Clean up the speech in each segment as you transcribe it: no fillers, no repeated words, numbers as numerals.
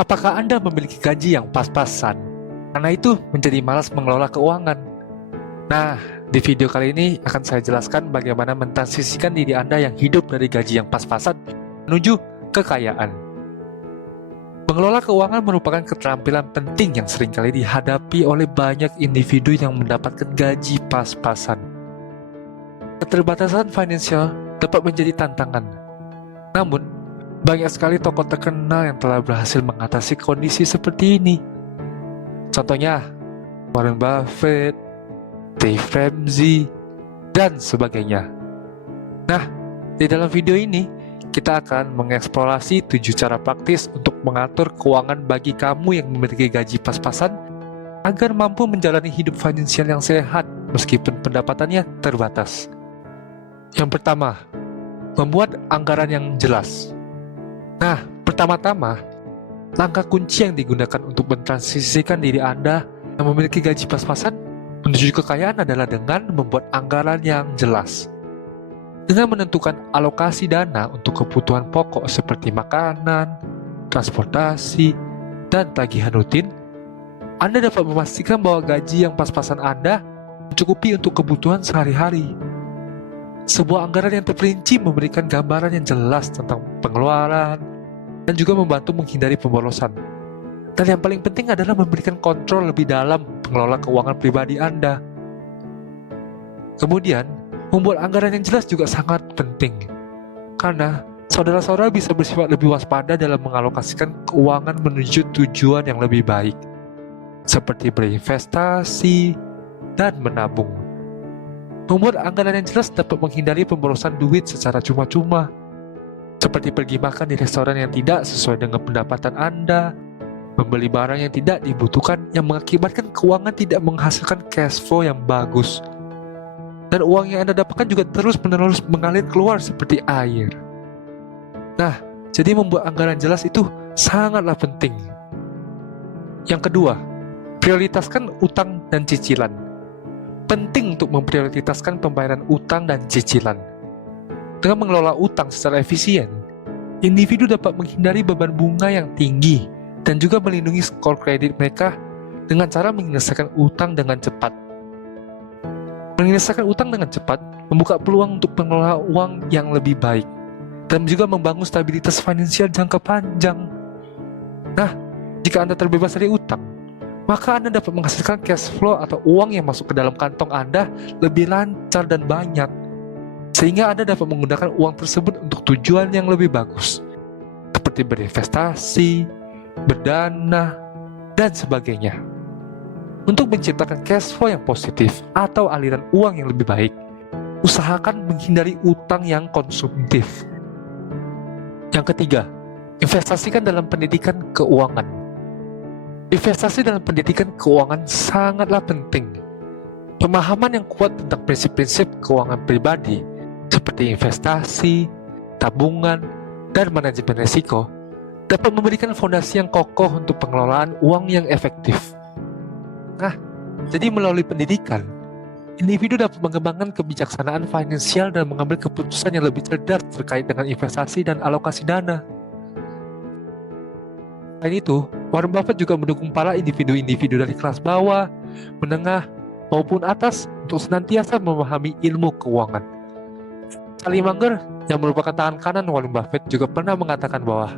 Apakah Anda memiliki gaji yang pas-pasan? Karena itu menjadi malas mengelola keuangan. Nah, di video kali ini akan saya jelaskan bagaimana mentransisikan diri Anda yang hidup dari gaji yang pas-pasan menuju kekayaan. Mengelola keuangan merupakan keterampilan penting yang seringkali dihadapi oleh banyak individu yang mendapatkan gaji pas-pasan. Keterbatasan finansial dapat menjadi tantangan. Namun, banyak sekali tokoh terkenal yang telah berhasil mengatasi kondisi seperti ini. Contohnya, Warren Buffett, Dave Ramsey, dan sebagainya. Nah, di dalam video ini, kita akan mengeksplorasi 7 cara praktis untuk mengatur keuangan bagi kamu yang memiliki gaji pas-pasan agar mampu menjalani hidup finansial yang sehat meskipun pendapatannya terbatas. Yang pertama, membuat anggaran yang jelas. Nah, pertama-tama, langkah kunci yang digunakan untuk mentransisikan diri Anda yang memiliki gaji pas-pasan menuju kekayaan adalah dengan membuat anggaran yang jelas. Dengan menentukan alokasi dana untuk kebutuhan pokok seperti makanan, transportasi, dan tagihan rutin, Anda dapat memastikan bahwa gaji yang pas-pasan Anda mencukupi untuk kebutuhan sehari-hari. Sebuah anggaran yang terperinci memberikan gambaran yang jelas tentang pengeluaran dan juga membantu menghindari pemborosan. Dan yang paling penting adalah memberikan kontrol lebih dalam pengelola keuangan pribadi Anda. Kemudian, membuat anggaran yang jelas juga sangat penting. Karena saudara-saudara bisa bersifat lebih waspada dalam mengalokasikan keuangan menuju tujuan yang lebih baik, seperti berinvestasi dan menabung. Membuat anggaran yang jelas dapat menghindari pemborosan duit secara cuma-cuma, seperti pergi makan di restoran yang tidak sesuai dengan pendapatan Anda, membeli barang yang tidak dibutuhkan yang mengakibatkan keuangan tidak menghasilkan cash flow yang bagus, dan uang yang Anda dapatkan juga terus-menerus mengalir keluar seperti air. Nah, jadi membuat anggaran jelas itu sangatlah penting. Yang kedua, prioritaskan utang dan cicilan. Penting untuk memprioritaskan pembayaran utang dan cicilan. Dengan mengelola utang secara efisien, individu dapat menghindari beban bunga yang tinggi dan juga melindungi skor kredit mereka dengan cara menyelesaikan utang dengan cepat. Menyelesaikan utang dengan cepat membuka peluang untuk pengelola uang yang lebih baik dan juga membangun stabilitas finansial jangka panjang. Nah, jika Anda terbebas dari utang, maka Anda dapat menghasilkan cash flow atau uang yang masuk ke dalam kantong Anda lebih lancar dan banyak, sehingga Anda dapat menggunakan uang tersebut untuk tujuan yang lebih bagus, seperti berinvestasi, berdana, dan sebagainya. Untuk menciptakan cash flow yang positif atau aliran uang yang lebih baik, usahakan menghindari utang yang konsumtif. Yang ketiga, investasikan dalam pendidikan keuangan. Investasi dalam pendidikan keuangan sangatlah penting. Pemahaman yang kuat tentang prinsip-prinsip keuangan pribadi seperti investasi, tabungan, dan manajemen risiko dapat memberikan fondasi yang kokoh untuk pengelolaan uang yang efektif. Nah, jadi melalui pendidikan, individu dapat mengembangkan kebijaksanaan finansial dan mengambil keputusan yang lebih cerdas terkait dengan investasi dan alokasi dana. Selain itu, Warren Buffett juga mendukung para individu-individu dari kelas bawah, menengah, maupun atas untuk senantiasa memahami ilmu keuangan. Charlie Munger, yang merupakan tangan kanan Warren Buffett, juga pernah mengatakan bahwa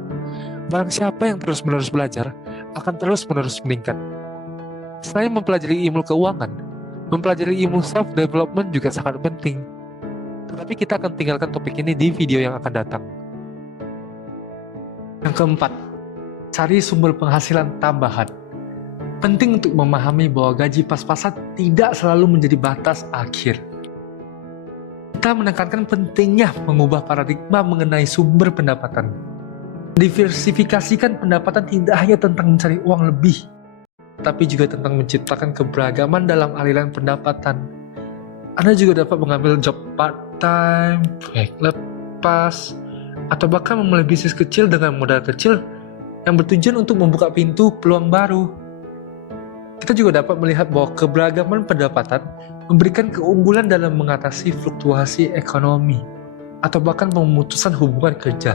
barang siapa yang terus-menerus belajar akan terus-menerus meningkat. Selain mempelajari ilmu keuangan, mempelajari ilmu self-development juga sangat penting. Tetapi kita akan tinggalkan topik ini di video yang akan datang. Yang keempat, cari sumber penghasilan tambahan. Penting untuk memahami bahwa gaji pas-pasan tidak selalu menjadi batas akhir. Kita menekankan pentingnya mengubah paradigma mengenai sumber pendapatan. Diversifikasikan pendapatan tidak hanya tentang mencari uang lebih, tapi juga tentang menciptakan keberagaman dalam aliran pendapatan. Anda juga dapat mengambil job part-time, proyek lepas, atau bahkan memulai bisnis kecil dengan modal kecil yang bertujuan untuk membuka pintu peluang baru. Kita juga dapat melihat bahwa keberagaman pendapatan memberikan keunggulan dalam mengatasi fluktuasi ekonomi atau bahkan pemutusan hubungan kerja.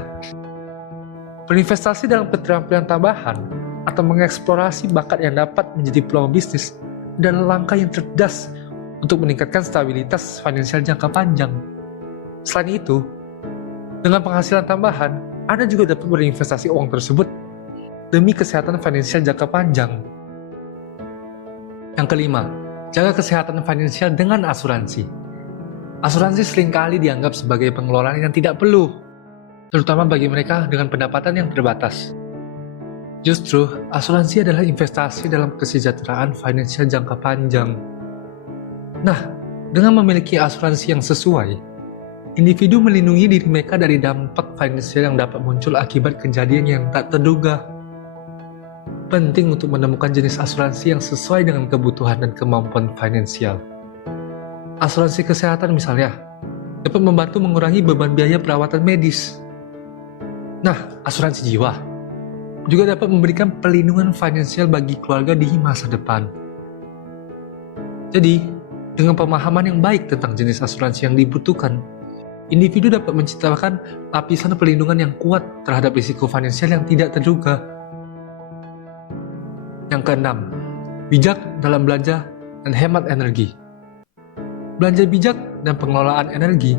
Berinvestasi dalam keterampilan tambahan atau mengeksplorasi bakat yang dapat menjadi peluang bisnis adalah langkah yang cerdas untuk meningkatkan stabilitas finansial jangka panjang. Selain itu, dengan penghasilan tambahan, Anda juga dapat berinvestasi uang tersebut demi kesehatan finansial jangka panjang. Yang kelima, jaga kesehatan finansial dengan asuransi. Asuransi seringkali dianggap sebagai pengeluaran yang tidak perlu, terutama bagi mereka dengan pendapatan yang terbatas. Justru, asuransi adalah investasi dalam kesejahteraan finansial jangka panjang. Nah, dengan memiliki asuransi yang sesuai, individu melindungi diri mereka dari dampak finansial yang dapat muncul akibat kejadian yang tak terduga. Penting untuk menemukan jenis asuransi yang sesuai dengan kebutuhan dan kemampuan finansial. Asuransi kesehatan misalnya, dapat membantu mengurangi beban biaya perawatan medis. Nah, asuransi jiwa juga dapat memberikan perlindungan finansial bagi keluarga di masa depan. Jadi, dengan pemahaman yang baik tentang jenis asuransi yang dibutuhkan, individu dapat menciptakan lapisan perlindungan yang kuat terhadap risiko finansial yang tidak terduga. Yang keenam, bijak dalam belanja dan hemat energi. Belanja bijak dan pengelolaan energi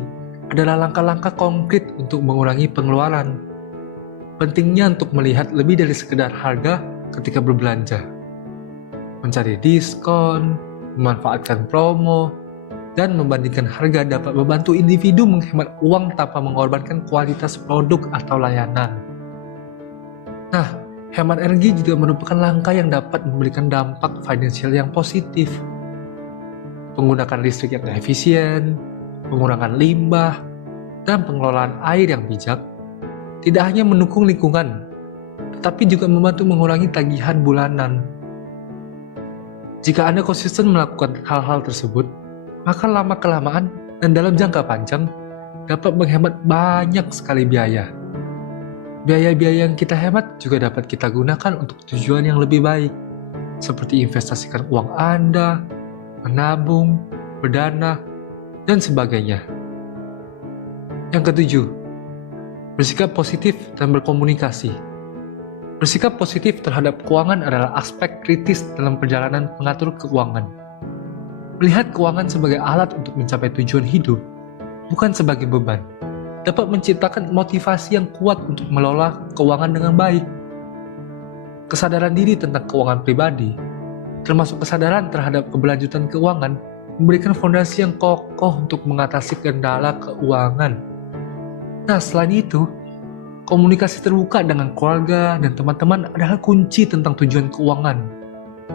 adalah langkah-langkah konkret untuk mengurangi pengeluaran. Pentingnya untuk melihat lebih dari sekedar harga ketika berbelanja. Mencari diskon, memanfaatkan promo, dan membandingkan harga dapat membantu individu menghemat uang tanpa mengorbankan kualitas produk atau layanan. Nah, hemat energi juga merupakan langkah yang dapat memberikan dampak finansial yang positif. Menggunakan listrik yang efisien, pengurangan limbah, dan pengelolaan air yang bijak tidak hanya mendukung lingkungan, tetapi juga membantu mengurangi tagihan bulanan. Jika Anda konsisten melakukan hal-hal tersebut, maka lama-kelamaan dan dalam jangka panjang dapat menghemat banyak sekali biaya. Biaya-biaya yang kita hemat juga dapat kita gunakan untuk tujuan yang lebih baik, seperti investasikan uang Anda, menabung, berdana, dan sebagainya. Yang ketujuh, bersikap positif dan berkomunikasi. Bersikap positif terhadap keuangan adalah aspek kritis dalam perjalanan mengatur keuangan. Melihat keuangan sebagai alat untuk mencapai tujuan hidup, bukan sebagai beban, dapat menciptakan motivasi yang kuat untuk mengelola keuangan dengan baik. Kesadaran diri tentang keuangan pribadi, termasuk kesadaran terhadap keberlanjutan keuangan, memberikan fondasi yang kokoh untuk mengatasi kendala keuangan. Nah, selain itu, komunikasi terbuka dengan keluarga dan teman-teman adalah kunci tentang tujuan keuangan.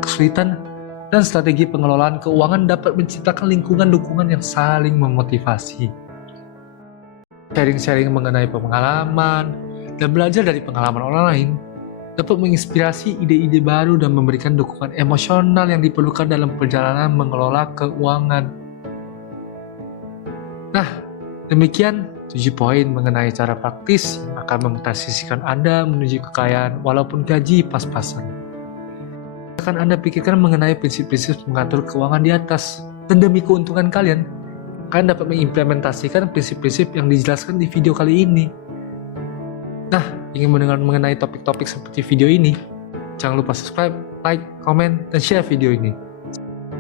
Kesulitan dan strategi pengelolaan keuangan dapat menciptakan lingkungan dukungan yang saling memotivasi. Sharing-sharing mengenai pengalaman dan belajar dari pengalaman orang lain dapat menginspirasi ide-ide baru dan memberikan dukungan emosional yang diperlukan dalam perjalanan mengelola keuangan. Nah, demikian 7 poin mengenai cara praktis yang akan memtransisikan Anda menuju kekayaan walaupun gaji pas-pasan. Akan Anda pikirkan mengenai prinsip-prinsip mengatur keuangan di atas, dan demi keuntungan kalian dapat mengimplementasikan prinsip-prinsip yang dijelaskan di video kali ini. Nah, ingin mendengar mengenai topik-topik seperti video ini? Jangan lupa subscribe, like, komen, dan share video ini.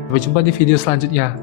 Sampai jumpa di video selanjutnya.